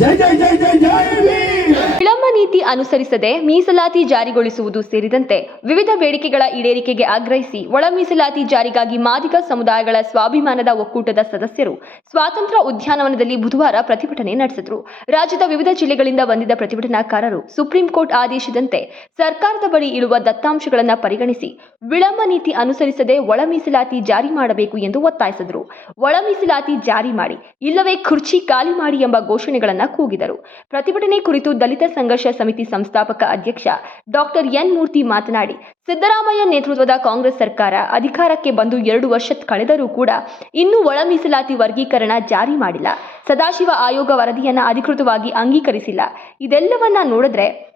ಜೈ ಜೈ ಜೈ ಜೈ ಜೈ ಭೀಮ್ ವಿಳಂಬ ನೀತಿ ಅನುಸರಿಸದೆ ಮೀಸಲಾತಿ ಜಾರಿಗೊಳಿಸುವುದು ಸೇರಿದಂತೆ ವಿವಿಧ ಬೇಡಿಕೆಗಳ ಈಡೇರಿಕೆಗೆ ಆಗ್ರಹಿಸಿ ಒಳ ಮೀಸಲಾತಿ ಜಾರಿಗಾಗಿ ಮಾದಿಗ ಸಮುದಾಯಗಳ ಸ್ವಾಭಿಮಾನದ ಒಕ್ಕೂಟದ ಸದಸ್ಯರು ಸ್ವಾತಂತ್ರ್ಯ ಉದ್ಯಾನವನದಲ್ಲಿ ಬುಧವಾರ ಪ್ರತಿಭಟನೆ ನಡೆಸಿದರು. ರಾಜ್ಯದ ವಿವಿಧ ಜಿಲ್ಲೆಗಳಿಂದ ಬಂದಿದ್ದ ಪ್ರತಿಭಟನಾಕಾರರು ಸುಪ್ರೀಂ ಕೋರ್ಟ್ ಆದೇಶದಂತೆ ಸರ್ಕಾರದ ಬಳಿ ಇರುವ ದತ್ತಾಂಶಗಳನ್ನು ಪರಿಗಣಿಸಿ ವಿಳಂಬ ನೀತಿ ಅನುಸರಿಸದೆ ಒಳ ಮೀಸಲಾತಿ ಜಾರಿ ಮಾಡಬೇಕು ಎಂದು ಒತ್ತಾಯಿಸಿದರು. ಒಳ ಮೀಸಲಾತಿ ಜಾರಿ ಮಾಡಿ, ಇಲ್ಲವೇ ಖುರ್ಚಿ ಖಾಲಿ ಮಾಡಿ ಎಂಬ ಘೋಷಣೆಗಳನ್ನು ಕೂಗಿದರು. ಪ್ರತಿಭಟನೆ ಕುರಿತು ದಲಿತ ಸಂಘರ್ಷ ಸಮಿತಿ ಸಂಸ್ಥಾಪಕ ಅಧ್ಯಕ್ಷ ಡಾಕ್ಟರ್ ಎನ್ ಮೂರ್ತಿ ಮಾತನಾಡಿ, ಸಿದ್ದರಾಮಯ್ಯ ನೇತೃತ್ವದ ಕಾಂಗ್ರೆಸ್ ಸರ್ಕಾರ ಅಧಿಕಾರಕ್ಕೆ ಬಂದು ಎರಡು ವರ್ಷ ಕಳೆದರೂ ಕೂಡ ಇನ್ನೂ ಒಳ ಮೀಸಲಾತಿ ವರ್ಗೀಕರಣ ಜಾರಿ ಮಾಡಿಲ್ಲ. ಸದಾಶಿವ ಆಯೋಗ ವರದಿಯನ್ನ ಅಧಿಕೃತವಾಗಿ ಅಂಗೀಕರಿಸಿಲ್ಲ. ಇದೆಲ್ಲವನ್ನ ನೋಡಿದ್ರೆ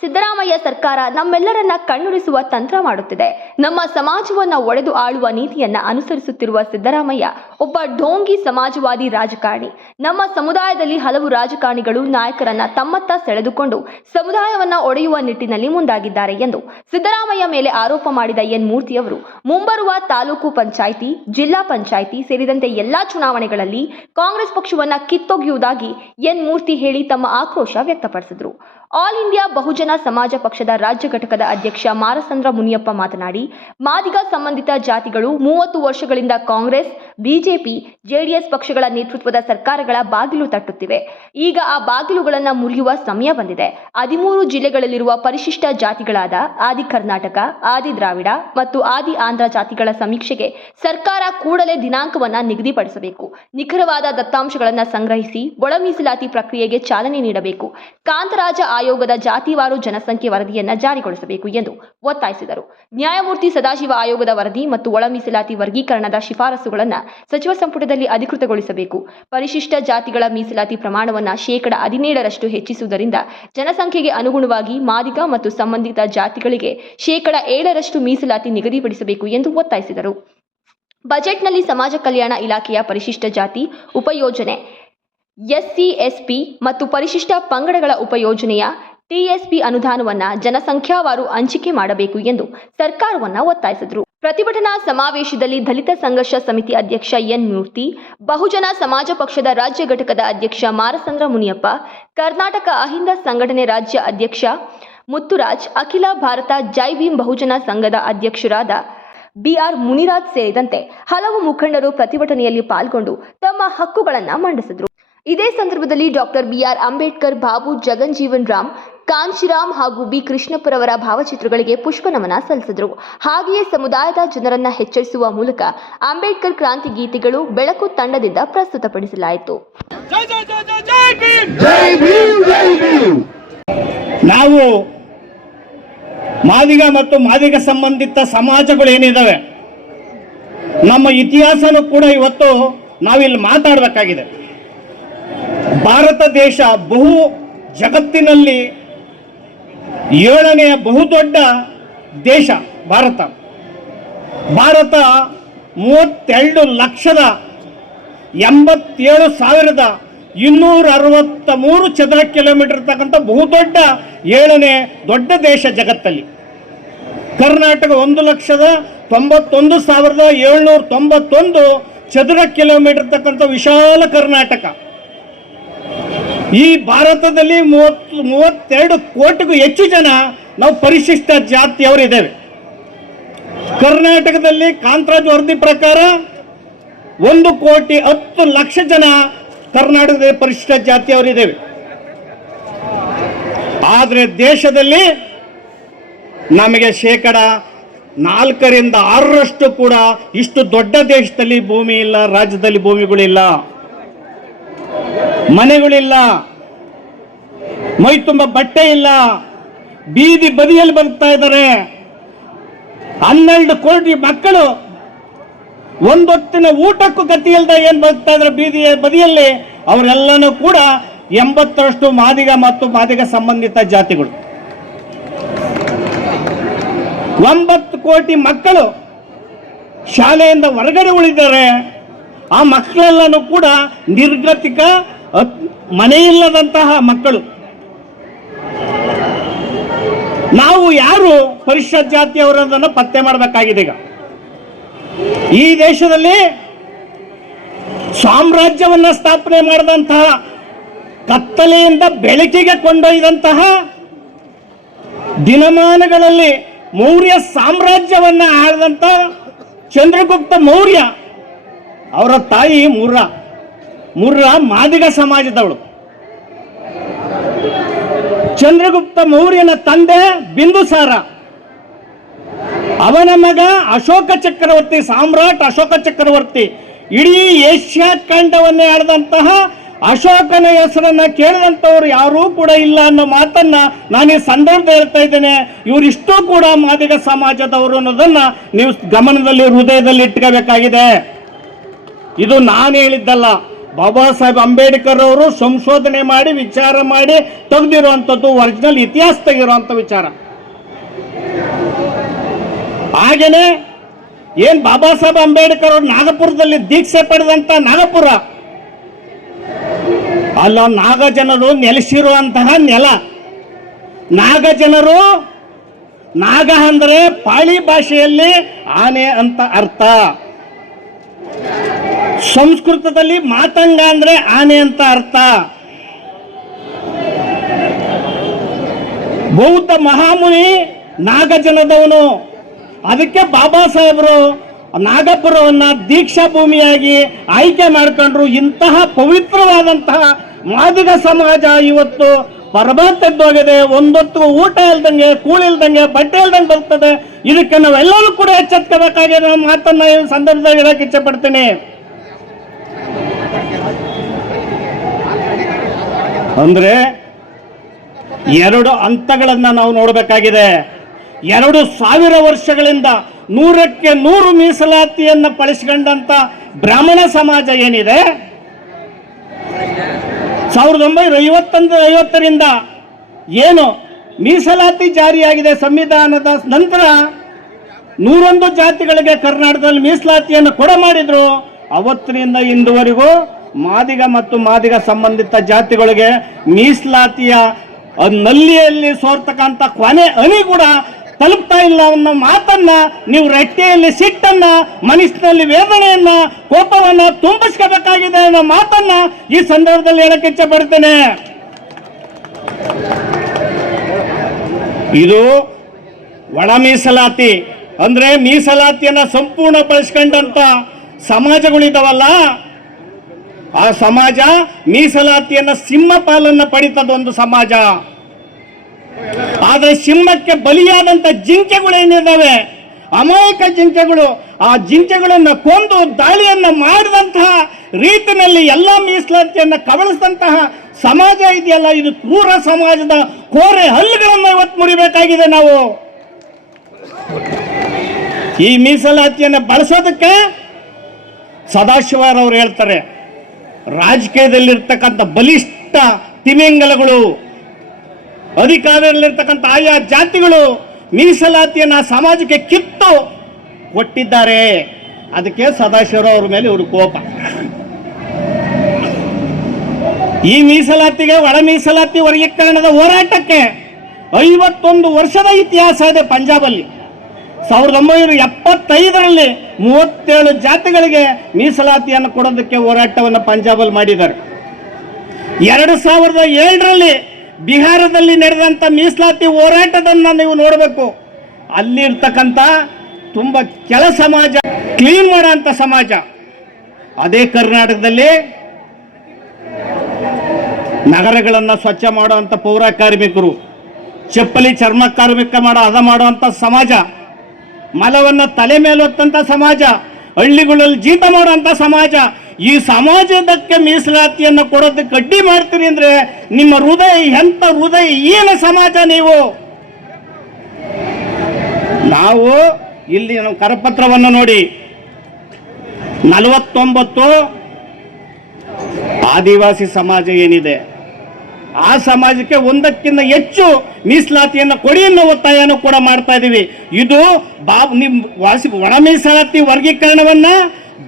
ಸಿದ್ದರಾಮಯ್ಯ ಸರ್ಕಾರ ನಮ್ಮೆಲ್ಲರನ್ನ ಕಣ್ಣುರಿಸುವ ತಂತ್ರ ಮಾಡುತ್ತಿದೆ. ನಮ್ಮ ಸಮಾಜವನ್ನ ಒಡೆದು ಆಳುವ ನೀತಿಯನ್ನ ಅನುಸರಿಸುತ್ತಿರುವ ಸಿದ್ದರಾಮಯ್ಯ ಒಬ್ಬ ಢೋಂಗಿ ಸಮಾಜವಾದಿ ರಾಜಕಾರಣಿ. ನಮ್ಮ ಸಮುದಾಯದಲ್ಲಿ ಹಲವು ರಾಜಕಾರಣಿಗಳು ನಾಯಕರನ್ನ ತಮ್ಮತ್ತ ಸೆಳೆದುಕೊಂಡು ಸಮುದಾಯವನ್ನ ಒಡೆಯುವ ನಿಟ್ಟಿನಲ್ಲಿ ಮುಂದಾಗಿದ್ದಾರೆ ಎಂದು ಸಿದ್ದರಾಮಯ್ಯ ಮೇಲೆ ಆರೋಪ ಮಾಡಿದ ಎನ್ ಮೂರ್ತಿಯವರು ಮುಂಬರುವ ತಾಲೂಕು ಪಂಚಾಯಿತಿ, ಜಿಲ್ಲಾ ಪಂಚಾಯಿತಿ ಸೇರಿದಂತೆ ಎಲ್ಲಾ ಚುನಾವಣೆಗಳಲ್ಲಿ ಕಾಂಗ್ರೆಸ್ ಪಕ್ಷವನ್ನ ಕಿತ್ತೊಗೆಯುವುದಾಗಿ ಎನ್ ಮೂರ್ತಿ ಹೇಳಿ ತಮ್ಮ ಆಕ್ರೋಶ ವ್ಯಕ್ತಪಡಿಸಿದರು. ಆಲ್ ಇಂಡಿಯಾ ಬಹುಜನ ಸಮಾಜ ಪಕ್ಷದ ರಾಜ್ಯ ಘಟಕದ ಅಧ್ಯಕ್ಷ ಮಾರಸಂದ್ರ ಮುನಿಯಪ್ಪ ಮಾತನಾಡಿ, ಮಾದಿಗ ಸಂಬಂಧಿತ ಜಾತಿಗಳು ಮೂವತ್ತು ವರ್ಷಗಳಿಂದ ಕಾಂಗ್ರೆಸ್, ಬಿಜೆಪಿ ಜೆಡಿಎಸ್ ಪಕ್ಷಗಳ ನೇತೃತ್ವದ ಸರ್ಕಾರಗಳ ಬಾಗಿಲು ತಟ್ಟುತ್ತಿವೆ. ಈಗ ಆ ಬಾಗಿಲುಗಳನ್ನು ಮುರಿಯುವ ಸಮಯ ಬಂದಿದೆ. ಹದಿಮೂರು ಜಿಲ್ಲೆಗಳಲ್ಲಿರುವ ಪರಿಶಿಷ್ಟ ಜಾತಿಗಳಾದ ಆದಿ ಕರ್ನಾಟಕ, ಆದಿ ದ್ರಾವಿಡ ಮತ್ತು ಆದಿ ಆಂಧ್ರ ಜಾತಿಗಳ ಸಮೀಕ್ಷೆಗೆ ಸರ್ಕಾರ ಕೂಡಲೇ ದಿನಾಂಕವನ್ನ ನಿಗದಿಪಡಿಸಬೇಕು. ನಿಖರವಾದ ದತ್ತಾಂಶಗಳನ್ನು ಸಂಗ್ರಹಿಸಿ ಒಳ ಮೀಸಲಾತಿ ಪ್ರಕ್ರಿಯೆಗೆ ಚಾಲನೆ ನೀಡಬೇಕು. ಕಾಂತರಾಜ ಆಯೋಗದ ಜಾತಿವಾರು ಜನಸಂಖ್ಯೆ ವರದಿಯನ್ನು ಜಾರಿಗೊಳಿಸಬೇಕು ಎಂದು ಒತ್ತಾಯಿಸಿದರು. ನ್ಯಾಯಮೂರ್ತಿ ಸದಾಶಿವ ಆಯೋಗದ ವರದಿ ಮತ್ತು ಒಳ ಮೀಸಲಾತಿ ವರ್ಗೀಕರಣದ ಶಿಫಾರಸುಗಳನ್ನು ಸಚಿವ ಸಂಪುಟದಲ್ಲಿ ಅಧಿಕೃತಗೊಳಿಸಬೇಕು. ಪರಿಶಿಷ್ಟ ಜಾತಿಗಳ ಮೀಸಲಾತಿ ಪ್ರಮಾಣವನ್ನು ಶೇಕಡ ಹದಿನೇಳರಷ್ಟು ಹೆಚ್ಚಿಸುವುದರಿಂದ ಜನಸಂಖ್ಯೆಗೆ ಅನುಗುಣವಾಗಿ ಮಾದಿಗ ಮತ್ತು ಸಂಬಂಧಿತ ಜಾತಿಗಳಿಗೆ ಶೇಕಡ ಏಳರಷ್ಟು ಮೀಸಲಾತಿ ನಿಗದಿಪಡಿಸಬೇಕು ಎಂದು ಒತ್ತಾಯಿಸಿದರು. ಬಜೆಟ್ನಲ್ಲಿ ಸಮಾಜ ಕಲ್ಯಾಣ ಇಲಾಖೆಯ ಪರಿಶಿಷ್ಟ ಜಾತಿ ಉಪಯೋಜನೆ, ಎಸ್ಸಿ, ಎಸ್ಪಿ ಮತ್ತು ಪರಿಶಿಷ್ಟ ಪಂಗಡಗಳ ಉಪಯೋಜನೆಯ ಟಿಎಸ್ಪಿ ಅನುದಾನವನ್ನ ಜನಸಂಖ್ಯಾವಾರು ಹಂಚಿಕೆ ಮಾಡಬೇಕು ಎಂದು ಸರ್ಕಾರವನ್ನ ಒತ್ತಾಯಿಸಿದರು. ಪ್ರತಿಭಟನಾ ಸಮಾವೇಶದಲ್ಲಿ ದಲಿತ ಸಂಘರ್ಷ ಸಮಿತಿ ಅಧ್ಯಕ್ಷ ಎನ್ ಮೂರ್ತಿ, ಬಹುಜನ ಸಮಾಜ ಪಕ್ಷದ ರಾಜ್ಯ ಘಟಕದ ಅಧ್ಯಕ್ಷ ಮಾರಸಂದ್ರ ಮುನಿಯಪ್ಪ, ಕರ್ನಾಟಕ ಅಹಿಂದ ಸಂಘಟನೆ ರಾಜ್ಯ ಅಧ್ಯಕ್ಷ ಮುತ್ತುರಾಜ್, ಅಖಿಲ ಭಾರತ ಜೈ ಭೀಮ್ ಬಹುಜನ ಸಂಘದ ಅಧ್ಯಕ್ಷರಾದ ಬಿಆರ್ ಮುನಿರಾಜ್ ಸೇರಿದಂತೆ ಹಲವು ಮುಖಂಡರು ಪ್ರತಿಭಟನೆಯಲ್ಲಿ ಪಾಲ್ಗೊಂಡು ತಮ್ಮ ಹಕ್ಕುಗಳನ್ನು ಮಂಡಿಸಿದರು. ಇದೇ ಸಂದರ್ಭದಲ್ಲಿ doctor B R Ambedkar, Babu Jagan Jivan Ram Kanshiram ಹಾಗೂ ಬಿ ಕೃಷ್ಣಪ್ಪರವರ ಭಾವಚಿತ್ರಗಳಿಗೆ ಪುಷ್ಪನಮನ ಸಲ್ಲಿಸಿದರು. ಹಾಗೆಯೇ ಸಮುದಾಯದ ಜನರನ್ನ ಎಚ್ಚರಿಸುವ ಮೂಲಕ ಅಂಬೇಡ್ಕರ್ ಕ್ರಾಂತಿ ಗೀತೆಗಳು ಬೆಳಕು ತಂಡದಿಂದ ಪ್ರಸ್ತುತಪಡಿಸಲಾಯಿತು. ನಾವು ಮಾದಿಗ ಮತ್ತು ಮಾದಿಗ ಸಂಬಂಧಿತ ಸಮಾಜಗಳು ಏನಿದ್ದಾವೆ ನಮ್ಮ ಇತಿಹಾಸನೂ ಕೂಡ ಇವತ್ತು ನಾವಿಲ್ಲಿ ಮಾತಾಡಬೇಕಾಗಿದೆ. ಭಾರತ ದೇಶ ಬಹು ಜಗತ್ತಿನಲ್ಲಿ ಏಳನೆಯ ಬಹುದೊಡ್ಡ ದೇಶ ಭಾರತ. ಭಾರತ ಮೂವತ್ತೆರಡು ಲಕ್ಷದ ಎಂಬತ್ತೇಳು ಸಾವಿರದ ಇನ್ನೂರ ಅರವತ್ತ ಮೂರು ಚದರ ಕಿಲೋಮೀಟರ್ ಇರ್ತಕ್ಕಂಥ ಬಹುದೊಡ್ಡ ಏಳನೇ ದೊಡ್ಡ ದೇಶ ಜಗತ್ತಲ್ಲಿ. ಕರ್ನಾಟಕ ಒಂದು ಲಕ್ಷದ ತೊಂಬತ್ತೊಂದು ಸಾವಿರದ ಏಳ್ನೂರ ತೊಂಬತ್ತೊಂದು ಚದರ ಕಿಲೋಮೀಟರ್ ತಕ್ಕಂಥ ವಿಶಾಲ ಕರ್ನಾಟಕ. ಈ ಭಾರತದಲ್ಲಿ ಮೂವತ್ತು, ಮೂವತ್ತೆರಡು ಕೋಟಿಗೂ ಹೆಚ್ಚು ಜನ ನಾವು ಪರಿಶಿಷ್ಟ ಜಾತಿಯವರಿದ್ದೇವೆ. ಕರ್ನಾಟಕದಲ್ಲಿ ಕಾಂತರಾಜ್ ವರದಿ ಪ್ರಕಾರ ಒಂದು ಕೋಟಿ ಹತ್ತು ಲಕ್ಷ ಜನ ಕರ್ನಾಟಕದ ಪರಿಶಿಷ್ಟ ಜಾತಿಯವರಿದ್ದೇವೆ. ಆದರೆ ದೇಶದಲ್ಲಿ ನಮಗೆ ಶೇಕಡ ನಾಲ್ಕರಿಂದ ಆರರಷ್ಟು ಕೂಡ ಇಷ್ಟು ದೊಡ್ಡ ದೇಶದಲ್ಲಿ ಭೂಮಿ ಇಲ್ಲ, ರಾಜ್ಯದಲ್ಲಿ ಭೂಮಿಗಳಿಲ್ಲ. ಮನೆಗಳಿಲ್ಲ. ಮೈ ತುಂಬ ಬಟ್ಟೆ ಇಲ್ಲ. ಬೀದಿ ಬದಿಯಲ್ಲಿ ಬದುಕ್ತಾ ಇದ್ದಾರೆ. ಹನ್ನೆರಡು ಕೋಟಿ ಮಕ್ಕಳು ಒಂದೊತ್ತಿನ ಊಟಕ್ಕೂ ಗತಿ ಇಲ್ಲದೆ ಏನ್ ಬದುಕ್ತಾ ಇದ್ದಾರೆ ಬೀದಿಯ ಬದಿಯಲ್ಲಿ? ಅವರೆಲ್ಲನೂ ಕೂಡ ಎಂಬತ್ತರಷ್ಟು ಮಾದಿಗ ಮತ್ತು ಮಾದಿಗ ಸಂಬಂಧಿತ ಜಾತಿಗಳು. ಒಂಬತ್ತು ಕೋಟಿ ಮಕ್ಕಳು ಶಾಲೆಯಿಂದ ಹೊರಗಡೆ ಉಳಿದ್ದಾರೆ ಆ ಮಕ್ಕಳೆಲ್ಲನೂ ಕೂಡ ನಿರ್ಗತಿಕ ಮನೆಯಿಲ್ಲದಂತಹ ಮಕ್ಕಳು. ನಾವು ಯಾರು ಪರಿಷತ್ ಜಾತಿಯವರನ್ನು ಪತ್ತೆ ಮಾಡಬೇಕಾಗಿದೆ ಈಗ? ಈ ದೇಶದಲ್ಲಿ ಸಾಮ್ರಾಜ್ಯವನ್ನ ಸ್ಥಾಪನೆ ಮಾಡಿದಂತಹ ಕತ್ತಲೆಯಿಂದ ಬೆಳಕಿಗೆ ಕೊಂಡೊಯ್ದಂತಹ ದಿನಮಾನಗಳಲ್ಲಿ ಮೌರ್ಯ ಸಾಮ್ರಾಜ್ಯವನ್ನ ಆಳದಂತ ಚಂದ್ರಗುಪ್ತ ಮೌರ್ಯ ಅವರ ತಾಯಿ ಮುರ್ರ ಮುರ್ರ ಮಾದಿಗ ಸಮಾಜದವಳು. ಚಂದ್ರಗುಪ್ತ ಮೌರ್ಯನ ತಂದೆ ಬಿಂದುಸಾರ ಅವನ ಮಗ ಅಶೋಕ ಚಕ್ರವರ್ತಿ, ಸಾಮ್ರಾಟ್ ಅಶೋಕ ಚಕ್ರವರ್ತಿ. ಇಡೀ ಏಷ್ಯಾ ಖಂಡವನ್ನೇ ಆಡಿದಂತಹ ಅಶೋಕನ ಹೆಸರನ್ನ ಕೇಳಿದಂಥವ್ರು ಯಾರೂ ಕೂಡ ಇಲ್ಲ ಅನ್ನೋ ಮಾತನ್ನ ನಾನು ಈ ಸಂದರ್ಭ ಹೇಳ್ತಾ ಇದ್ದೇನೆ. ಇವರಿಷ್ಟು ಕೂಡ ಮಾದಿಗ ಸಮಾಜದವರು ಅನ್ನೋದನ್ನ ನೀವು ಗಮನದಲ್ಲಿ, ಹೃದಯದಲ್ಲಿ ಇಟ್ಕೋಬೇಕಾಗಿದೆ. ಇದು ನಾನು ಹೇಳಿದ್ದಲ್ಲ. ಬಾಬಾ ಸಾಹೇಬ್ ಅಂಬೇಡ್ಕರ್ ಅವರು ಸಂಶೋಧನೆ ಮಾಡಿ, ವಿಚಾರ ಮಾಡಿ ತೆಗೆದಿರುವಂಥದ್ದು ಒರಿಜಿನಲ್ ಇತಿಹಾಸ ತೆಗಿರುವಂಥ ವಿಚಾರ. ಹಾಗೇನೆ ಏನ್ ಬಾಬಾ ಸಾಹೇಬ್ ಅಂಬೇಡ್ಕರ್ ಅವರು ನಾಗಪುರದಲ್ಲಿ ದೀಕ್ಷೆ ಪಡೆದಂತ ನಾಗಪುರ, ಅಲ್ಲ ನಾಗ ಜನರು ನೆಲೆಸಿರುವಂತಹ ನೆಲ. ನಾಗ ಜನರು ನಾಗ ಅಂದ್ರೆ ಪಾಳಿ ಭಾಷೆಯಲ್ಲಿ ಆನೆ ಅಂತ ಅರ್ಥ. ಸಂಸ್ಕೃತದಲ್ಲಿ ಮಾತಂಗ ಅಂದ್ರೆ ಆನೆ ಅಂತ ಅರ್ಥ. ಬೌದ್ಧ ಮಹಾಮುನಿ ನಾಗಜನದವನು. ಅದಕ್ಕೆ ಬಾಬಾ ಸಾಹೇಬರು ನಾಗಪುರವನ್ನ ದೀಕ್ಷಾ ಭೂಮಿಯಾಗಿ ಆಯ್ಕೆ ಮಾಡ್ಕೊಂಡ್ರು. ಇಂತಹ ಪವಿತ್ರವಾದಂತಹ ಮಾದಿಗ ಸಮಾಜ ಇವತ್ತು ಪರಬಾತೆದ್ದೋಗಿದೆ ಒಂದೊತ್ತು ಊಟ ಇಲ್ದಂಗೆ ಕೂಳಿಲ್ದಂಗೆ ಬಟ್ಟೆ ಇಲ್ದಂಗೆ ಬರ್ತದೆ. ಇದಕ್ಕೆ ನಾವೆಲ್ಲರೂ ಕೂಡ ಎಚ್ಚೆತ್ಕೋಬೇಕಾಗಿದೆ. ಮಾತನ್ನ ಸಂದರ್ಭದಲ್ಲಿ ಹೇಳಕ್ಕೆ ಇಚ್ಛೆ ಪಡ್ತೀನಿ. ಅಂದ್ರೆ ಎರಡು ಹಂತಗಳನ್ನು ನಾವು ನೋಡಬೇಕಾಗಿದೆ. ಎರಡು ಸಾವಿರ ವರ್ಷಗಳಿಂದ ನೂರಕ್ಕೆ ನೂರು ಮೀಸಲಾತಿಯನ್ನು ಪಳಿಸ್ಕೊಂಡಂಥ ಬ್ರಾಹ್ಮಣ ಸಮಾಜ ಏನಿದೆ? ಸಾವಿರದ ಒಂಬೈನೂರ ಐವತ್ತೊಂದು, ಐವತ್ತರಿಂದ ಏನು ಮೀಸಲಾತಿ ಜಾರಿಯಾಗಿದೆ ಸಂವಿಧಾನದ ನಂತರ ನೂರೊಂದು ಜಾತಿಗಳಿಗೆ ಕರ್ನಾಟಕದಲ್ಲಿ ಮೀಸಲಾತಿಯನ್ನು ಕೊಡ ಮಾಡಿದ್ರು. ಅವತ್ತಿನಿಂದ ಇಂದುವರೆಗೂ ಮಾದಿಗ ಮತ್ತು ಮಾದಿಗ ಸಂಬಂಧಿತ ಜಾತಿಗಳಿಗೆ ಮೀಸಲಾತಿಯ ನಲ್ಲಿಯಲ್ಲಿ ಸೋರ್ತಕ್ಕಂಥ ಕೊನೆ ಅನಿ ಕೂಡ ತಲುಪ್ತಾ ಇಲ್ಲ ಅನ್ನೋ ಮಾತನ್ನ ನೀವು ರೆಟ್ಟೆಯಲ್ಲಿ ಸಿಟ್ಟನ್ನ, ಮನಸ್ಸಿನಲ್ಲಿ ವೇದನೆಯನ್ನ, ಕೋಪವನ್ನ ತುಂಬಿಸ್ಕೋಬೇಕಾಗಿದೆ ಅನ್ನೋ ಮಾತನ್ನ ಈ ಸಂದರ್ಭದಲ್ಲಿ ಹೇಳಕ್ಕೆ ಇಚ್ಛೆ ಪಡ್ತೇನೆ. ಇದು ಒಳ ಮೀಸಲಾತಿ. ಅಂದ್ರೆ ಮೀಸಲಾತಿಯನ್ನ ಸಂಪೂರ್ಣ ಬಳಸ್ಕೊಂಡಂತ ಸಮಾಜಗಳಿದಾವಲ್ಲ ಆ ಸಮಾಜ ಮೀಸಲಾತಿಯನ್ನ ಸಿಂಹ ಪಾಲನ್ನ ಪಡಿತದ ಒಂದು ಸಮಾಜ. ಆದರೆ ಸಿಂಹಕ್ಕೆ ಬಲಿಯಾದಂತ ಜಿಂಕೆಗಳು ಏನಿದಾವೆ? ಅಮಾಯಕ ಜಿಂಕೆಗಳು. ಆ ಜಿಂಕೆಗಳನ್ನ ಕೊಂದು ದಾಳಿಯನ್ನ ಮಾಡಿದಂತಹ ರೀತಿನಲ್ಲಿ ಎಲ್ಲ ಮೀಸಲಾತಿಯನ್ನ ಕಬಳಿಸಿದಂತಹ ಸಮಾಜ ಇದೆಯಲ್ಲ? ಇದು ಕ್ರೂರ ಸಮಾಜದ ಕೋರೆ ಹಲ್ಲುಗಳನ್ನು ಇವತ್ತು ಮುರಿಬೇಕಾಗಿದೆ ನಾವು. ಈ ಮೀಸಲಾತಿಯನ್ನು ಬಳಸೋದಕ್ಕೆ ಸದಾಶಿವರವರು ಹೇಳ್ತಾರೆ, ರಾಜಕೀಯದಲ್ಲಿರ್ತಕ್ಕಂಥ ಬಲಿಷ್ಠ ತಿಮಿಂಗಲಗಳು, ಅಧಿಕಾರದಲ್ಲಿರ್ತಕ್ಕಂಥ ಆಯಾ ಜಾತಿಗಳು ಮೀಸಲಾತಿಯನ್ನು ಸಮಾಜಕ್ಕೆ ಕಿತ್ತು ಕೊಟ್ಟಿದ್ದಾರೆ. ಅದಕ್ಕೆ ಸದಾಶಿವರವ್ರ ಮೇಲೆ ಇವರು ಕೋಪ. ಈ ಮೀಸಲಾತಿಗೆ ಒಳ ಮೀಸಲಾತಿ ವರ್ಗೀಕರಣದ ಹೋರಾಟಕ್ಕೆ ಐವತ್ತೊಂದು ವರ್ಷದ ಇತಿಹಾಸ ಇದೆ ಪಂಜಾಬಲ್ಲಿ. ಸಾವಿರದ ಒಂಬೈನೂರ ಎಪ್ಪತ್ತೈದರಲ್ಲಿ ಮೂವತ್ತೇಳು ಜಾತಿಗಳಿಗೆ ಮೀಸಲಾತಿಯನ್ನು ಕೊಡೋದಕ್ಕೆ ಹೋರಾಟವನ್ನು ಪಂಜಾಬಲ್ಲಿ ಮಾಡಿದ್ದಾರೆ. ಎರಡು ಸಾವಿರದ ಏಳರಲ್ಲಿ ಬಿಹಾರದಲ್ಲಿ ನಡೆದಂಥ ಮೀಸಲಾತಿ ಹೋರಾಟದನ್ನ ನೀವು ನೋಡಬೇಕು. ಅಲ್ಲಿ ಇರ್ತಕ್ಕಂಥ ತುಂಬ ಕೆಳ ಸಮಾಜ, ಕ್ಲೀನ್ ಮಾಡೋಂಥ ಸಮಾಜ. ಅದೇ ಕರ್ನಾಟಕದಲ್ಲಿ ನಗರಗಳನ್ನು ಸ್ವಚ್ಛ ಮಾಡುವಂಥ ಪೌರ ಕಾರ್ಮಿಕರು, ಚಪ್ಪಲಿ ಚರ್ಮ ಕಾರ್ಮಿಕ ಮಾಡೋ, ಅದ ಮಾಡುವಂಥ ಸಮಾಜ. ಮಲವನ್ನು ತಲೆ ಮೇಲೆ ಹೊತ್ತಂತ ಸಮಾಜ, ಹಳ್ಳಿಗಳಲ್ಲಿ ಜೀತ ಮಾಡುವಂತ ಸಮಾಜ, ಈ ಸಮಾಜದಕ್ಕೆ ಮೀಸಲಾತಿಯನ್ನು ಕೊಡೋದು ಕಡ್ಡಿ ಮಾಡ್ತೀರಿ ಅಂದ್ರೆ ನಿಮ್ಮ ಹೃದಯ ಎಂತ ಹೃದಯ, ಏನು ಸಮಾಜ ನೀವು? ನಾವು ಇಲ್ಲಿ ನಮ್ಮ ಕರಪತ್ರವನ್ನು ನೋಡಿ, ನಲವತ್ತೊಂಬತ್ತು ಆದಿವಾಸಿ ಸಮಾಜ ಏನಿದೆ? ಆ ಸಮಾಜಕ್ಕೆ ಒಂದಕ್ಕಿಂತ ಹೆಚ್ಚು ಮೀಸಲಾತಿಯನ್ನು ಕೊಡಿ ಅನ್ನೋ ಒತ್ತಾಯವನ್ನು ಕೂಡ ಮಾಡ್ತಾ ಇದ್ದೀವಿ ಇದು ಬಾಬ್ ನಿಮ್ ವಾಸಿ ಒಣ ಮೀಸಲಾತಿ ವರ್ಗೀಕರಣವನ್ನ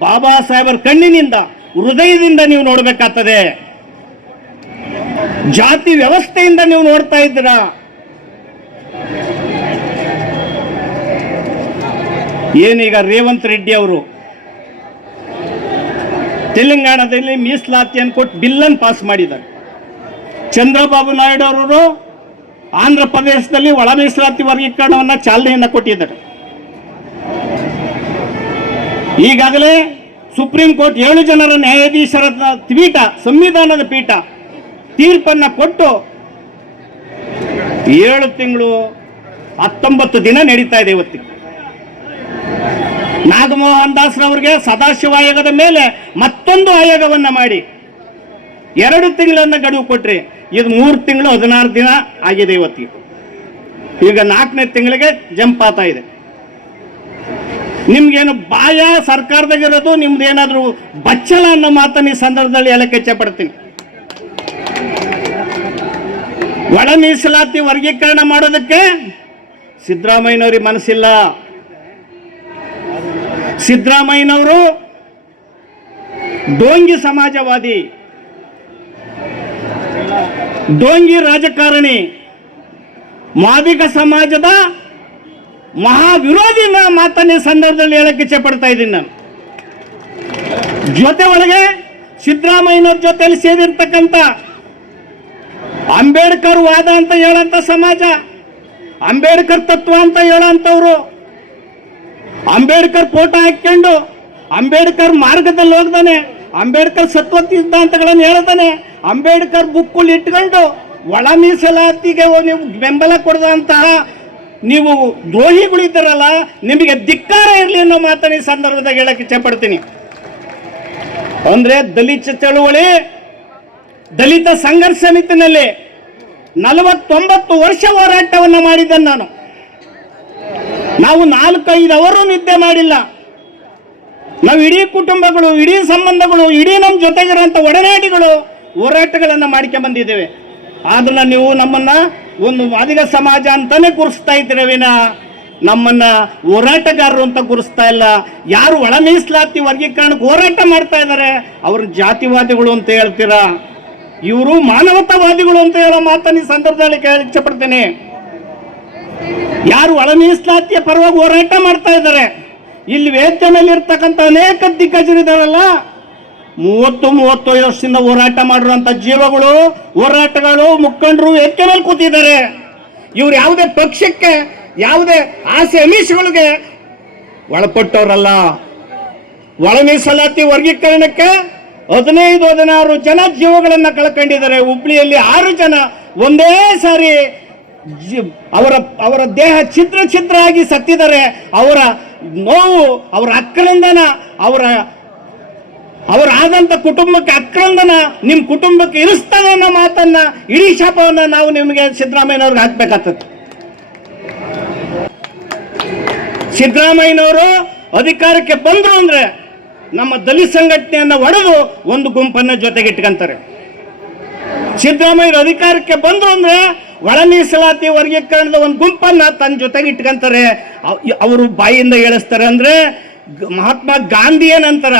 ಬಾಬಾ ಸಾಹೇಬರ ಕಣ್ಣಿನಿಂದ, ಹೃದಯದಿಂದ ನೀವು ನೋಡಬೇಕಾಗ್ತದೆ. ಜಾತಿ ವ್ಯವಸ್ಥೆಯಿಂದ ನೀವು ನೋಡ್ತಾ ಇದ್ದೀರಾ? ಏನೀಗ ರೇವಂತ್ ರೆಡ್ಡಿ ಅವರು ತೆಲಂಗಾಣದಲ್ಲಿ ಮೀಸಲಾತಿಯನ್ನು ಕೊಟ್ಟು ಬಿಲ್ಲನ್ನು ಪಾಸ್ ಮಾಡಿದ್ದಾರೆ. ಚಂದ್ರಬಾಬು ನಾಯ್ಡು ಅವರು ಆಂಧ್ರ ಪ್ರದೇಶದಲ್ಲಿ ಒಳ ಮೀಸಲಾತಿ ವರ್ಗೀಕರಣವನ್ನು ಚಾಲನೆಯನ್ನು ಕೊಟ್ಟಿದ್ದಾರೆ. ಈಗಾಗಲೇ ಸುಪ್ರೀಂ ಕೋರ್ಟ್ ಏಳು ಜನರ ನ್ಯಾಯಾಧೀಶರ ಪೀಠ, ಸಂವಿಧಾನದ ಪೀಠ ತೀರ್ಪನ್ನು ಕೊಟ್ಟು ಏಳು ತಿಂಗಳು ಹತ್ತೊಂಬತ್ತು ದಿನ ನಡೀತಾ ಇದೆ ಇವತ್ತಿಗೆ. ನಾಗಮೋಹನ್ ದಾಸ್ರವ್ರಿಗೆ ಸದಾಶಿವ ಆಯೋಗದ ಮೇಲೆ ಮತ್ತೊಂದು ಆಯೋಗವನ್ನ ಮಾಡಿ ಎರಡು ತಿಂಗಳನ್ನು ಗಡುವು ಕೊಟ್ರಿ. ಇದು ಮೂರು ತಿಂಗಳು ಹದಿನಾರು ದಿನ ಆಗಿದೆ ಇವತ್ತಿಗೆ. ಈಗ ನಾಲ್ಕನೇ ತಿಂಗಳಿಗೆ ಜಂಪ್ ಆತಾ ಇದೆ. ನಿಮ್ಗೇನು ಬಾಯ ಸರ್ಕಾರದಾಗಿರೋದು ನಿಮ್ದು ಏನಾದರೂ ಬಚ್ಚಲ ಅನ್ನೋ ಮಾತನ್ನ ಈ ಸಂದರ್ಭದಲ್ಲಿ ಹೇಳಕ್ಕೆ ಇಚ್ಛೆ ಪಡ್ತೀನಿ ಒಳ ಮೀಸಲಾತಿ ವರ್ಗೀಕರಣ ಮಾಡೋದಕ್ಕೆ ಸಿದ್ದರಾಮಯ್ಯನವ್ರಿಗೆ ಮನಸ್ಸಿಲ್ಲ. ಸಿದ್ದರಾಮಯ್ಯನವರು ಡೋಂಗಿ ಸಮಾಜವಾದಿ. ಡೋಂಗಿ ರಾಜಕಾರಣಿ, ಮಾದಿಗ ಸಮಾಜದ ಮಹಾ ವಿರೋಧಿ ಮಾ- ಮಾತನ್ನ ಸಂದರ್ಭದಲ್ಲಿ ಹೇಳಕ್ಕೆ ಇಚ್ಛೆ ಪಡ್ತಾ ಇದ್ದೀನಿ ನಾನು. ಜೊತೆ ಒಳಗೆ ಸಿದ್ದರಾಮಯ್ಯನವ್ರ ಜೊತೆಯಲ್ಲಿ ಸೇರಿರ್ತಕ್ಕಂಥ ಅಂಬೇಡ್ಕರ್ ವಾದ ಅಂತ ಹೇಳಂತ ಸಮಾಜ, ಅಂಬೇಡ್ಕರ್ ತತ್ವ ಅಂತ ಹೇಳಂತವ್ರು ಅಂಬೇಡ್ಕರ್ ಫೋಟೋ ಹಾಕ್ಕೊಂಡು ಅಂಬೇಡ್ಕರ್ ಮಾರ್ಗದಲ್ಲಿ ಹೋಗ್ದಾನೆ, ಅಂಬೇಡ್ಕರ್ ಸತ್ವ ಸಿದ್ಧಾಂತಗಳನ್ನು ಹೇಳ್ತಾನೆ ಅಂಬೇಡ್ಕರ್ ಬುಕ್ಕಲ್ಲಿ ಇಟ್ಕೊಂಡು ಒಳ ಮೀಸಲಾತಿಗೆ ನೀವು ಬೆಂಬಲ ಕೊಡದಂತಹ ನೀವು ದ್ರೋಹಿಗಳಿದ್ದಾರಲ್ಲ, ನಿಮಗೆ ಧಿಕ್ಕಾರ ಇರಲಿ ಅನ್ನೋ ಮಾತನ್ನ ಈ ಸಂದರ್ಭದಾಗ ಹೇಳಕ್ಕೆ ಇಚ್ಛೆ ಪಡ್ತೀನಿ ಅಂದ್ರೆ ದಲಿತ ಚಳುವಳಿ, ದಲಿತ ಸಂಘರ್ಷ ಸಮಿತಿನಲ್ಲಿ ನಲವತ್ತೊಂಬತ್ತು ವರ್ಷ ಹೋರಾಟವನ್ನು ಮಾಡಿದ್ದೆ ನಾನು. ನಾವು ನಾಲ್ಕೈದು ಅವರು ನಿದ್ದೆ ಮಾಡಿಲ್ಲ. ನಾವು ಇಡೀ ಕುಟುಂಬಗಳು, ಇಡೀ ಸಂಬಂಧಗಳು, ಇಡೀ ನಮ್ಮ ಜೊತೆಗಿರುವಂಥ ಒಡನಾಡಿಗಳು ಹೋರಾಟಗಳನ್ನು ಮಾಡ್ಕೊಂಡು ಬಂದಿದ್ದೇವೆ. ಆದ್ರೆ ನೀವು ನಮ್ಮನ್ನ ಒಂದು ಮಾದಿಗ ಸಮಾಜ ಅಂತಾನೆ ಗುರುಸ್ತಾ ಇದ್ದೀರ ವಿನ? ನಮ್ಮನ್ನ ಹೋರಾಟಗಾರರು ಅಂತ ಗುರುಸ್ತಾ ಇಲ್ಲ. ಯಾರು ಒಳ ಮೀಸಲಾತಿ ವರ್ಗೀಕರಣಕ್ಕೆ ಹೋರಾಟ ಮಾಡ್ತಾ ಇದ್ದಾರೆ. ಅವರು ಜಾತಿವಾದಿಗಳು ಅಂತ ಹೇಳ್ತೀರಾ? ಇವರು ಮಾನವತಾವಾದಿಗಳು ಅಂತ ಹೇಳೋ ಮಾತನ್ನ ಈ ಸಂದರ್ಭದಲ್ಲಿ ಕೇಳಿ ಇಚ್ಛೆ ಯಾರು ಒಳ ಮೀಸಲಾತಿಯ ಪರವಾಗಿ ಹೋರಾಟ ಮಾಡ್ತಾ ಇದ್ದಾರೆ. ಇಲ್ಲಿ ವೇದಿಕೆ ಮೇಲೆ ಇರ್ತಕ್ಕಂಥ ಅನೇಕ ದಿಗ್ಗಜರಿದಾರಲ್ಲ ಮೂವತ್ತು, ಮೂವತ್ತೈದು ವರ್ಷದಿಂದ ಹೋರಾಟ ಮಾಡಿರುವಂತ ಜೀವಗಳು ಹೋರಾಟಗಳು ಮುಖಂಡರು ವೇದಿಕೆ ಮೇಲೆ ಕೂತಿದ್ದಾರೆ. ಇವ್ರು ಯಾವುದೇ ಪಕ್ಷಕ್ಕೆ, ಯಾವುದೇ ಆಸೆ ಅಮೀಷಗಳಿಗೆ ಒಳಪಟ್ಟವರಲ್ಲ. ಒಳ ಮೀಸಲಾತಿ ವರ್ಗೀಕರಣಕ್ಕೆ ಹದಿನೈದು, ಹದಿನಾರು ಜನ ಜೀವಗಳನ್ನ ಕಳ್ಕೊಂಡಿದ್ದಾರೆ. ಹುಬ್ಳಿಯಲ್ಲಿ ಆರು ಜನ ಒಂದೇ ಸಾರಿ ಅವರ ಅವರ ದೇಹ ಛಿದ್ರ ಛಿದ್ರ ಆಗಿ ಸತ್ತಿದ್ದಾರೆ. ಅವರ ನೋವು, ಅವರ ಅಕ್ರಂದನ, ಅವರ ಅವರ ಆದಂತ ಕುಟುಂಬಕ್ಕೆ ಅಕ್ರಂದನ ನಿಮ್ಮ ಕುಟುಂಬಕ್ಕೆ ಇರಿಸ್ತದೆ ಅನ್ನೋ ಮಾತನ್ನ ಇಡೀ ಶಾಪವನ್ನ ನಾವು ನಿಮಗೆ ಸಿದ್ದರಾಮಯ್ಯನವ್ರಿಗೆ ಹಾಕ್ಬೇಕಾಗ್ತದೆ. ಸಿದ್ದರಾಮಯ್ಯನವರು ಅಧಿಕಾರಕ್ಕೆ ಬಂದರು ಅಂದ್ರೆ ನಮ್ಮ ದಲಿತ ಸಂಘಟನೆಯನ್ನ ಒಡೆದು ಒಂದು ಗುಂಪನ್ನ ಜೊತೆಗೆ ಇಟ್ಕೊಂತಾರೆ. ಸಿದ್ದರಾಮಯ್ಯ ಅಧಿಕಾರಕ್ಕೆ ಬಂದರು ಅಂದ್ರೆ ಒಳ ಮೀಸಲಾತಿ ವರ್ಗೀಕರಣದ ಒಂದು ಗುಂಪನ್ನ ತನ್ನ ಜೊತೆಗೆ ಇಟ್ಕೊಂತಾರೆ. ಅವ್- ಅವರು ಬಾಯಿಂದ ಹೇಳಿಸ್ತಾರೆ ಅಂದ್ರೆ ಮಹಾತ್ಮ ಗಾಂಧಿ ನಂತರ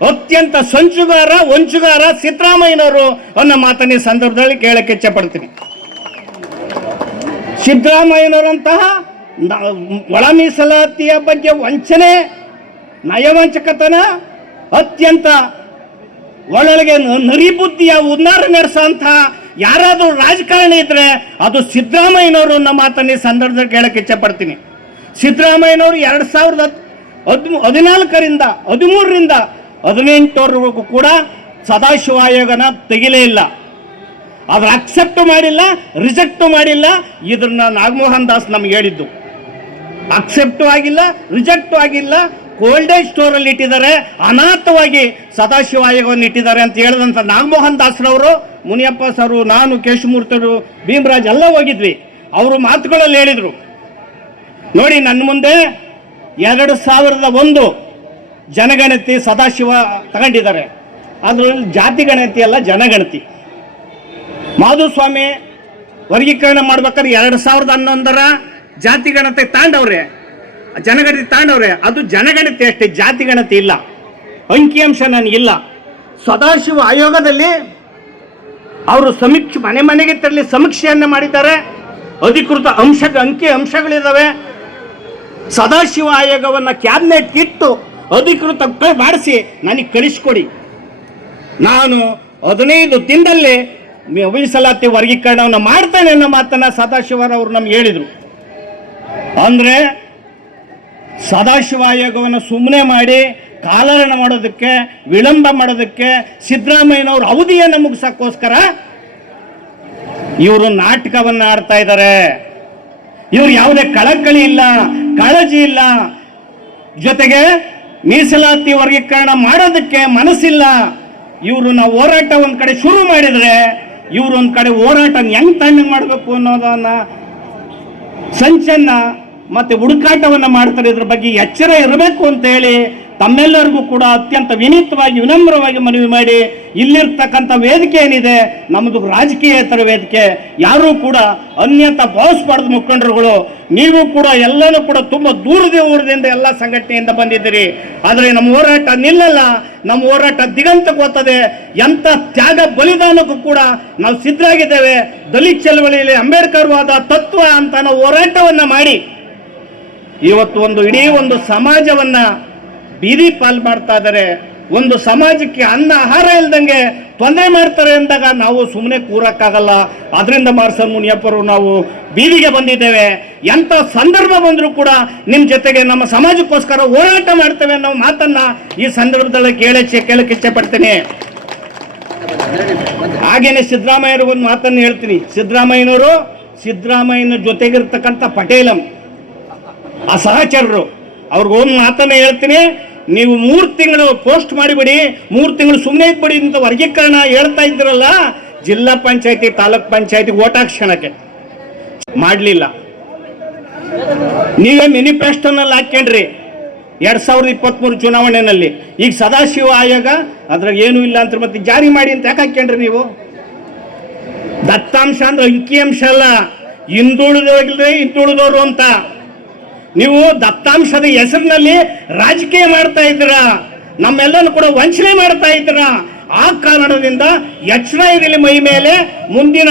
ಅತ್ಯಂತ ಸಂಚುಗಾರ ವಂಚುಗಾರ ಸಿದ್ದರಾಮಯ್ಯನವರು ಅನ್ನೋ ಮಾತನ್ನ ಸಂದರ್ಭದಲ್ಲಿ ಕೇಳಕ್ಕೆ ಇಚ್ಛೆ ಪಡ್ತೀನಿ ಸಿದ್ದರಾಮಯ್ಯನವರಂತಹ ಒಳ ಮೀಸಲಾತಿಯ ಬಗ್ಗೆ ವಂಚನೆ, ನಯವಂಚಕತನ, ಅತ್ಯಂತ ಒಳಗೆ ನರಿಬುದ್ಧಿಯ ಉನ್ನಾರ ನಡೆಸೋಂತಹ ಯಾರಾದರೂ ರಾಜಕಾರಣಿ ಇದ್ರೆ ಅದು ಸಿದ್ದರಾಮಯ್ಯನವರು ಅನ್ನೋ ಮಾತನ್ನ ಸಂದರ್ಭದಲ್ಲಿ ಕೇಳಕ್ಕೆ ಇಚ್ಛೆ ಪಡ್ತೀನಿ ಸಿದ್ದರಾಮಯ್ಯನವರು ಎರಡು ಸಾವಿರದ ಹದ್, ಹದಿನಾಲ್ಕರಿಂದ, ಹದಿಮೂರರಿಂದ ಹದಿನೆಂಟರವರೆಗೂ ಕೂಡ ಸದಾಶಿವ ಆಯೋಗನ ತೆಗಿಲೇ ಇಲ್ಲ. ಅದ್ರ ಅಕ್ಸೆಪ್ಟ್ ಮಾಡಿಲ್ಲ ರಿಜೆಕ್ಟ್ ಮಾಡಿಲ್ಲ ಇದನ್ನ ನಾಗಮೋಹನ್ ದಾಸ್ ನಮ್ಗೆ ಹೇಳಿದ್ದು. ಅಕ್ಸೆಪ್ಟು ಆಗಿಲ್ಲ ರಿಜೆಕ್ಟು ಆಗಿಲ್ಲ ಕೋಲ್ಡೇಜ್ ಸ್ಟೋರ್ ಅಲ್ಲಿ ಇಟ್ಟಿದ್ದಾರೆ, ಅನಾಥವಾಗಿ ಸದಾಶಿವ ಆಯೋಗವನ್ನು ಇಟ್ಟಿದ್ದಾರೆ ಅಂತ ಹೇಳಿದಂಥ ನಾಗಮೋಹನ್ ದಾಸ್ರವರು, ಮುನಿಯಪ್ಪ ಸರು, ನಾನು, ಕೇಶಮೂರ್ತರು, ಭೀಮರಾಜ್ ಎಲ್ಲ ಹೋಗಿದ್ವಿ. ಅವರು ಮಾತುಗಳಲ್ಲಿ ಹೇಳಿದರು. ನೋಡಿ ನನ್ನ ಮುಂದೆ ಎರಡು ಸಾವಿರದ ಒಂದು ಜನಗಣತಿ ಸದಾಶಿವ ತಗೊಂಡಿದ್ದಾರೆ. ಅದರಲ್ಲಿ ಜಾತಿ ಗಣತಿ ಅಲ್ಲ, ಜನಗಣತಿ. ಮಾಧುಸ್ವಾಮಿ ವರ್ಗೀಕರಣ ಮಾಡ್ಬೇಕಾದ್ರೆ ಎರಡು ಸಾವಿರದ ಹನ್ನೊಂದರ ಜಾತಿ ಗಣತಿ ತಾಂಡವ್ರೆ. ಜನಗಣತಿ ತಾಂಡವ್ರೆ. ಅದು ಜನಗಣತಿ ಅಷ್ಟೇ, ಜಾತಿ ಗಣತಿ ಇಲ್ಲ. ಅಂಕಿಅಂಶ ನನಗಿಲ್ಲ ಸದಾಶಿವ ಆಯೋಗದಲ್ಲಿ ಅವರು ಸಮೀಕ್ಷೆ, ಮನೆ ಮನೆಗೆ ತರಲಿ ಸಮೀಕ್ಷೆಯನ್ನು ಮಾಡಿದ್ದಾರೆ. ಅಧಿಕೃತ ಅಂಶ, ಅಂಕಿ ಅಂಶಗಳಿದ್ದಾವೆ ಸದಾಶಿವ ಆಯೋಗವನ್ನು ಕ್ಯಾಬಿನೆಟ್ ಇಟ್ಟು ಅಧಿಕೃತ ಮಾಡಿಸಿ ನನಗೆ ಕಳಿಸ್ಕೊಡಿ. ನಾನು ಹದಿನೈದು ದಿನದಲ್ಲೇ ಮೀಸಲಾತಿ ವರ್ಗೀಕರಣವನ್ನು ಮಾಡ್ತೇನೆ ಅನ್ನೋ ಮಾತನ್ನ ಸದಾಶಿವರವರು ನಮ್ಗೆ ಹೇಳಿದರು. ಅಂದರೆ ಸದಾಶಿವ ಆಯೋಗವನ್ನು ಸುಮ್ಮನೆ ಮಾಡಿ ಕಾಲಹರಣ ಮಾಡೋದಕ್ಕೆ, ವಿಳಂಬ ಮಾಡೋದಕ್ಕೆ ಸಿದ್ದರಾಮಯ್ಯನವರು ಅವಧಿಯನ್ನು ಮುಗಿಸೋಕ್ಕೋಸ್ಕರ ಇವರು ನಾಟಕವನ್ನು ಆಡ್ತಾ ಇದ್ದಾರೆ ಇವರು ಯಾವುದೇ ಕಳಕಳಿ ಇಲ್ಲ, ಕಾಳಜಿ ಇಲ್ಲ. ಜೊತೆಗೆ ಮೀಸಲಾತಿ ವರ್ಗೀಕರಣ ಮಾಡೋದಕ್ಕೆ ಮನಸ್ಸಿಲ್ಲ. ಇವರು ನಾವು ಹೋರಾಟ ಒಂದು ಕಡೆ ಶುರು ಮಾಡಿದ್ರೆ ಇವರು ಒಂದ್ ಕಡೆ ಹೋರಾಟ ಹೆಂಗ್ ತಣ್ಣಗೆ ಮಾಡಬೇಕು ಅನ್ನೋದನ್ನ ಸಂಚನ್ನ ಮತ್ತೆ ಹುಡುಕಾಟವನ್ನ ಮಾಡ್ತಾರೆ ಇದ್ರ ಬಗ್ಗೆ ಎಚ್ಚರ ಇರಬೇಕು ಅಂತ ಹೇಳಿ ತಮ್ಮೆಲ್ಲರಿಗೂ ಕೂಡ ಅತ್ಯಂತ ವಿನೀತವಾಗಿ, ವಿನಮ್ರವಾಗಿ ಮನವಿ ಮಾಡಿ ಇಲ್ಲಿರ್ತಕ್ಕಂಥ ವೇದಿಕೆ ಏನಿದೆ, ನಮ್ಮದು ರಾಜಕೀಯೇತರ ವೇದಿಕೆ, ಯಾರೂ ಕೂಡ ಅನ್ಯತ ಭಾವಿಸಬಾರ್ದು ಮುಖಂಡರುಗಳು, ನೀವು ಕೂಡ ಎಲ್ಲನೂ ಕೂಡ ತುಂಬ ದೂರದ ಊರದಿಂದ ಎಲ್ಲ ಸಂಘಟನೆಯಿಂದ ಬಂದಿದ್ದೀರಿ. ಆದರೆ ನಮ್ಮ ಹೋರಾಟ ನಿಲ್ಲಲ್ಲ, ನಮ್ಮ ಹೋರಾಟ ಹೋಗ್ತದೆ. ಎಂಥ ತ್ಯಾಗ ಬಲಿದಾನಕ್ಕೂ ಕೂಡ ನಾವು ಸಿದ್ಧರಾಗಿದ್ದೇವೆ. ದಲಿತ ಚಳವಳಿಯಲ್ಲಿ ಅಂಬೇಡ್ಕರ್ ವಾದ ತತ್ವ ಅಂತ ನಾವು ಹೋರಾಟವನ್ನು ಮಾಡಿ. ಇವತ್ತು ಒಂದು ಇಡೀ ಒಂದು ಸಮಾಜವನ್ನ ಬೀದಿ ಪಾಲ್ ಮಾಡ್ತಾ ಇದ್ದಾರೆ ಒಂದು ಸಮಾಜಕ್ಕೆ ಅನ್ನ, ಆಹಾರ ಇಲ್ದಂಗೆ ತೊಂದರೆ ಮಾಡ್ತಾರೆ ಅಂದಾಗ ನಾವು ಸುಮ್ಮನೆ ಕೂರಕ್ಕಾಗಲ್ಲ. ಅದರಿಂದ ಮಾರ್ಸಲ್ ಮುನಿಯಪ್ಪರು ನಾವು ಬೀದಿಗೆ ಬಂದಿದ್ದೇವೆ. ಎಂಥ ಸಂದರ್ಭ ಬಂದರೂ ಕೂಡ ನಿಮ್ಮ ಜೊತೆಗೆ ನಮ್ಮ ಸಮಾಜಕ್ಕೋಸ್ಕರ ಹೋರಾಟ ಮಾಡ್ತೇವೆ ಅನ್ನೋ ಮಾತನ್ನ ಈ ಸಂದರ್ಭದಲ್ಲಿ ಕೇಳಿ ಕೇಳಕ್ಕೆ ಇಚ್ಛೆ ಪಡ್ತೇನೆ ಹಾಗೇನೆ ಸಿದ್ದರಾಮಯ್ಯರು ಒಂದು ಮಾತನ್ನು ಹೇಳ್ತೀನಿ. ಸಿದ್ದರಾಮಯ್ಯನವರು ಸಿದ್ದರಾಮಯ್ಯನ ಜೊತೆಗಿರ್ತಕ್ಕಂಥ ಪಟೇಲಂ. ಆ ಸಹಚರರು ಅವ್ರಿಗೊಂದು ಮಾತನ್ನ ಹೇಳ್ತೀನಿ. ನೀವು ಮೂರು ತಿಂಗಳು ಪೋಸ್ಟ್ ಮಾಡಿಬಿಡಿ, ಮೂರು ತಿಂಗಳು ಸುಮ್ಮನೆ ಇದ್ಬಿಡಿ ಅಂತ ವರ್ಗೀಕರಣ ಹೇಳ್ತಾ ಇದ್ರಲ್ಲ, ಜಿಲ್ಲಾ ಪಂಚಾಯತಿ, ತಾಲೂಕ್ ಪಂಚಾಯತಿ ಓಟ್ ಹಾಕ್ಸ್ಕೊಳಕ್ಕೆ ಮಾಡಲಿಲ್ಲ. ನೀವೇ ಮ್ಯಾನಿಫೆಸ್ಟೋನಲ್ಲಿ ಹಾಕ್ಕೊಂಡ್ರಿ. ಎರಡ್ ಸಾವಿರದ ಇಪ್ಪತ್ಮೂರು ಚುನಾವಣೆಯಲ್ಲಿ ಈಗ ಸದಾಶಿವ ಆಯೋಗ ಅದ್ರಾಗ ಏನೂ ಇಲ್ಲ ಅಂತ ಮತ್ತೆ ಜಾರಿ ಮಾಡಿ ಅಂತ ಯಾಕೆ ಹಾಕ್ಕೊಂಡ್ರಿ ನೀವು? ದತ್ತಾಂಶ ಅಂದ್ರೆ ಅಂಕಿಅಂಶ ಅಲ್ಲ. ಹಿಂದುಳಿದೋಗಿಲ್ರಿ ಹಿಂದುಳಿದವರು ಅಂತ. ನೀವು ದತ್ತಾಂಶದ ಹೆಸರಿನಲ್ಲಿ ರಾಜಕೀಯ ಮಾಡ್ತಾ ಇದ್ದೀರಾ? ನಮ್ಮೆಲ್ಲರೂ ಕೂಡ ವಂಚನೆ ಮಾಡ್ತಾ ಇದ್ದೀರಾ? ಆ ಕಾರಣದಿಂದ ಇರಲಿ ಮೈ ಮೇಲೆ ಮುಂದಿನ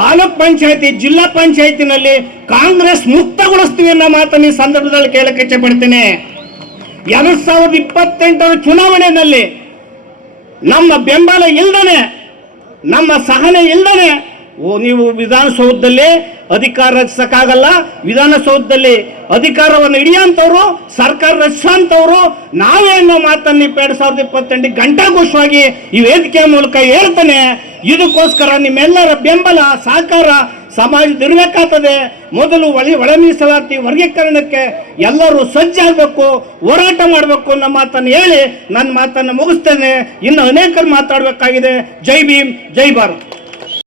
ತಾಲೂಕ್ ಪಂಚಾಯತಿ, ಜಿಲ್ಲಾ ಪಂಚಾಯತಿನಲ್ಲಿ ಕಾಂಗ್ರೆಸ್ ಮುಕ್ತಗೊಳಿಸ್ತೀವಿ ಅನ್ನೋ ಮಾತನ್ನು ಈ ಸಂದರ್ಭದಲ್ಲಿ ಕೇಳಕ್ಕೆ ಇಚ್ಛೆ ಪಡ್ತೀನಿ ಎರಡ್ ಸಾವಿರದ ಇಪ್ಪತ್ತೆಂಟರ ಚುನಾವಣೆಯಲ್ಲಿ ನಮ್ಮ ಬೆಂಬಲ ಇಲ್ಲದನೆ ನಮ್ಮ ಸಹನೆ ಇಲ್ದನೆ ನೀವು ವಿಧಾನಸೌಧದಲ್ಲಿ ಅಧಿಕಾರ ರಚಿಸಕ್ಕಾಗಲ್ಲ, ವಿಧಾನಸೌಧದಲ್ಲಿ ಅಧಿಕಾರವನ್ನು ಹಿಡಿಯಂತವ್ರು, ಸರ್ಕಾರ ರಚಿಸಂತವ್ರು, ನಾವೇ ಅನ್ನೋ ಮಾತನ್ನ ಎರಡ್ ಸಾವಿರದ ಇಪ್ಪತ್ತೆಂಟಿಗೆ ಘಂಟಾಘೋಷವಾಗಿ ಈ ವೇದಿಕೆಯ ಮೂಲಕ ಹೇಳ್ತಾನೆ, ಇದಕ್ಕೋಸ್ಕರ ನಿಮ್ಮೆಲ್ಲರ ಬೆಂಬಲ, ಸಹಕಾರ ಸಮಾಜದಿರಬೇಕಾಗ್ತದೆ ಮೊದಲು ಒಳ ಒಳ ಮೀಸಲಾತಿ ವರ್ಗೀಕರಣಕ್ಕೆ ಎಲ್ಲರೂ ಸಜ್ಜಾಗಬೇಕು ಹೋರಾಟ ಮಾಡಬೇಕು ಅನ್ನೋ ಮಾತನ್ನು ಹೇಳಿ, ನನ್ನ ಮಾತನ್ನು ಮುಗಿಸ್ತೇನೆ. ಇನ್ನು ಅನೇಕರು ಮಾತಾಡಬೇಕಾಗಿದೆ. ಜೈ ಭೀಮ್, ಜೈ ಭಾರತ್.